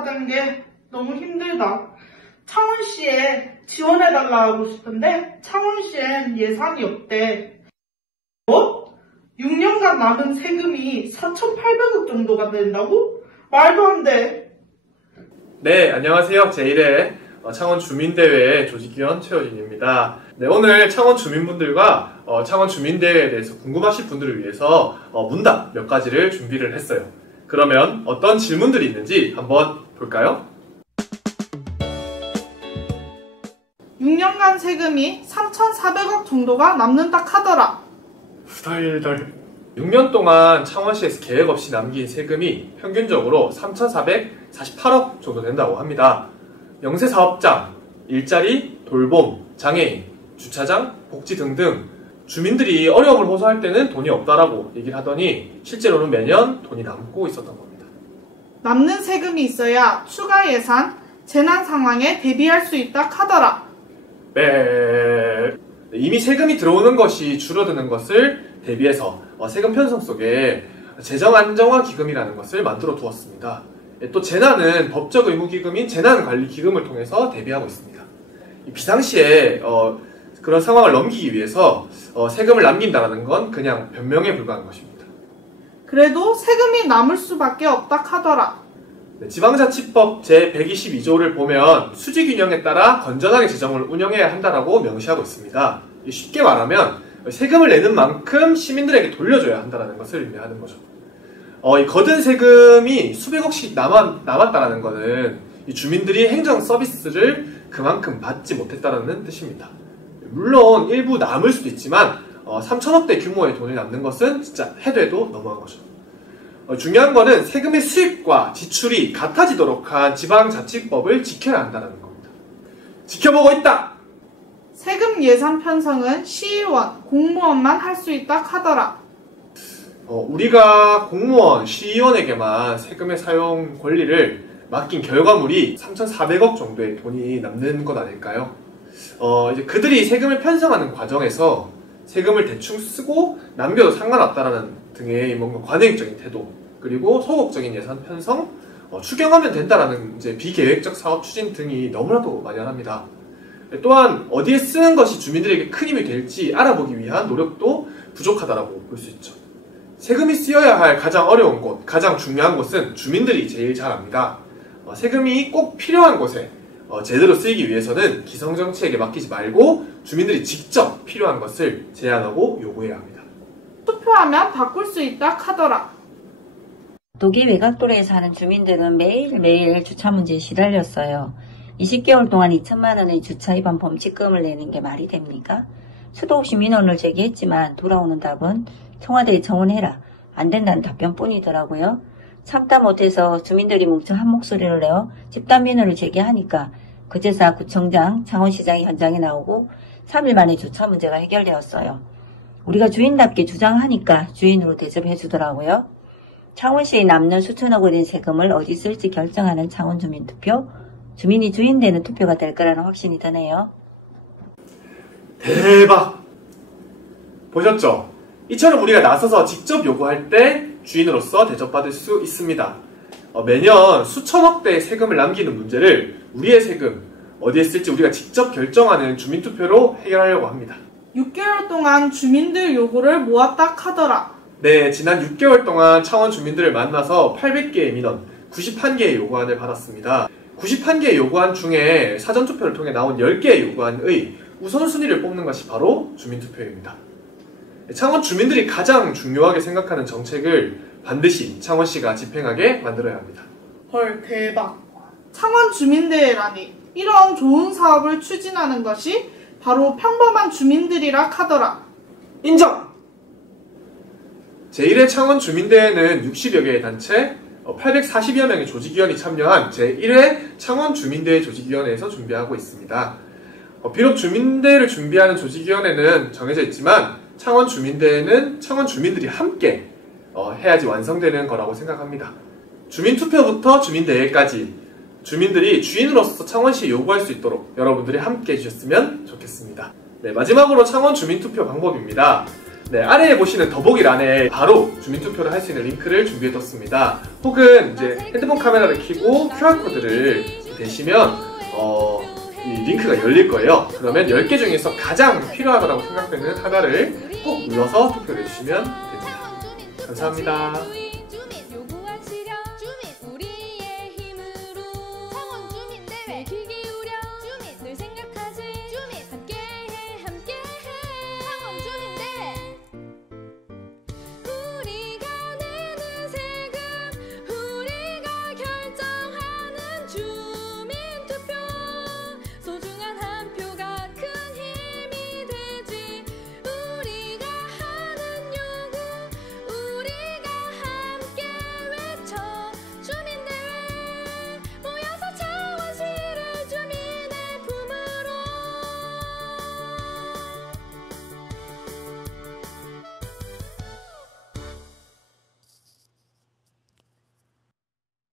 받은 게 너무 힘들다. 창원시에 지원해달라 하고 싶은데 창원시엔 예산이 없대. 뭐? 6년간 남은 세금이 4,800억 정도가 된다고? 말도 안 돼. 네, 안녕하세요. 제1회 창원 주민대회 조직위원 최호진입니다. 네, 오늘 창원 주민분들과 창원 주민대회에 대해서 궁금하신 분들을 위해서 문답 몇 가지를 준비를 했어요. 그러면 어떤 질문들이 있는지 한번 볼까요? 6년간 세금이 3,400억 정도가 남는다 하더라. 후덜덜. 6년 동안 창원시에서 계획 없이 남긴 세금이 평균적으로 3,448억 정도 된다고 합니다. 영세사업장, 일자리, 돌봄, 장애인, 주차장, 복지 등등 주민들이 어려움을 호소할 때는 돈이 없다라고 얘기를 하더니 실제로는 매년 돈이 남고 있었던 겁니다. 남는 세금이 있어야 추가 예산, 재난 상황에 대비할 수 있다 하더라. 네, 이미 세금이 들어오는 것이 줄어드는 것을 대비해서 세금 편성 속에 재정안정화기금이라는 것을 만들어 두었습니다. 또 재난은 법적 의무기금인 재난관리기금을 통해서 대비하고 있습니다. 비상시에 그런 상황을 넘기기 위해서 세금을 남긴다는 건 그냥 변명에 불과한 것입니다. 그래도 세금이 남을 수밖에 없다 하더라. 네, 지방자치법 제122조를 보면 수지균형에 따라 건전하게 재정을 운영해야 한다고 명시하고 있습니다. 쉽게 말하면 세금을 내는 만큼 시민들에게 돌려줘야 한다는 것을 의미하는 거죠. 이 거둔 세금이 수백억씩 남았다는 것은 이 주민들이 행정 서비스를 그만큼 받지 못했다는 뜻입니다. 물론 일부 남을 수도 있지만 3천억대 규모의 돈이 남는 것은 진짜 해도 해도 너무한 거죠. 중요한 거는 세금의 수입과 지출이 같아지도록 한 지방자치법을 지켜야 한다는 겁니다. 지켜보고 있다! 세금 예산 편성은 시의원, 공무원만 할 수 있다 하더라. 우리가 공무원, 시의원에게만 세금의 사용 권리를 맡긴 결과물이 3,400억 정도의 돈이 남는 것 아닐까요? 이제 그들이 세금을 편성하는 과정에서 세금을 대충 쓰고 남겨도 상관없다라는 등의 뭔가 관행적인 태도, 그리고 소극적인 예산 편성, 추경하면 된다라는 이제 비계획적 사업 추진 등이 너무나도 만연합니다. 또한 어디에 쓰는 것이 주민들에게 큰 힘이 될지 알아보기 위한 노력도 부족하다고 볼 수 있죠. 세금이 쓰여야 할 가장 어려운 곳, 가장 중요한 곳은 주민들이 제일 잘 압니다. 세금이 꼭 필요한 곳에 제대로 쓰이기 위해서는 기성정치에게 맡기지 말고 주민들이 직접 필요한 것을 제안하고 요구해야 합니다. 투표하면 바꿀 수 있다 하더라. 독일 외곽도로에 사는 주민들은 매일매일 주차 문제에 시달렸어요. 20개월 동안 2천만 원의 주차 위반 범칙금을 내는 게 말이 됩니까? 수도 없이 민원을 제기했지만 돌아오는 답은 청와대에 청원해라. 안 된다는 답변뿐이더라고요. 참다 못해서 주민들이 뭉쳐 한 목소리를 내어 집단 민원을 제기하니까 그제서 구청장, 창원시장이 현장에 나오고 3일 만에 주차 문제가 해결되었어요. 우리가 주인답게 주장하니까 주인으로 대접해 주더라고요. 창원시에 남는 수천억 원의 세금을 어디 쓸지 결정하는 창원주민투표, 주민이 주인 되는 투표가 될 거라는 확신이 드네요. 대박! 보셨죠? 이처럼 우리가 나서서 직접 요구할 때 주인으로서 대접받을 수 있습니다. 매년 수천억대의 세금을 남기는 문제를 우리의 세금, 어디에 쓸지 우리가 직접 결정하는 주민투표로 해결하려고 합니다. 6개월 동안 주민들 요구를 모았다 하더라. 네, 지난 6개월 동안 창원 주민들을 만나서 800개의 민원, 91개의 요구안을 받았습니다. 91개의 요구안 중에 사전투표를 통해 나온 10개의 요구안의 우선순위를 뽑는 것이 바로 주민투표입니다. 창원 주민들이 가장 중요하게 생각하는 정책을 반드시 창원시가 집행하게 만들어야 합니다. 헐, 대박. 창원 주민대회라니. 이런 좋은 사업을 추진하는 것이 바로 평범한 주민들이라 하더라. 인정! 제1회 창원 주민대회는 60여 개의 단체, 840여 명의 조직위원이 참여한 제1회 창원 주민대회 조직위원회에서 준비하고 있습니다. 비록 주민대회를 준비하는 조직위원회는 정해져 있지만 창원 주민대회는 창원 주민들이 함께 해야지 완성되는 거라고 생각합니다. 주민투표부터 주민대회까지 주민들이 주인으로서 창원시에 요구할 수 있도록 여러분들이 함께 해주셨으면 좋겠습니다. 네, 마지막으로 창원 주민투표 방법입니다. 네, 아래에 보시는 더보기란에 바로 주민투표를 할 수 있는 링크를 준비해뒀습니다. 혹은 이제 핸드폰 카메라를 켜고 QR코드를 대시면 이 링크가 열릴 거예요. 그러면 10개 중에서 가장 필요하다고 생각되는 하나를 꼭 눌러서 투표를 해주시면 됩니다. 감사합니다.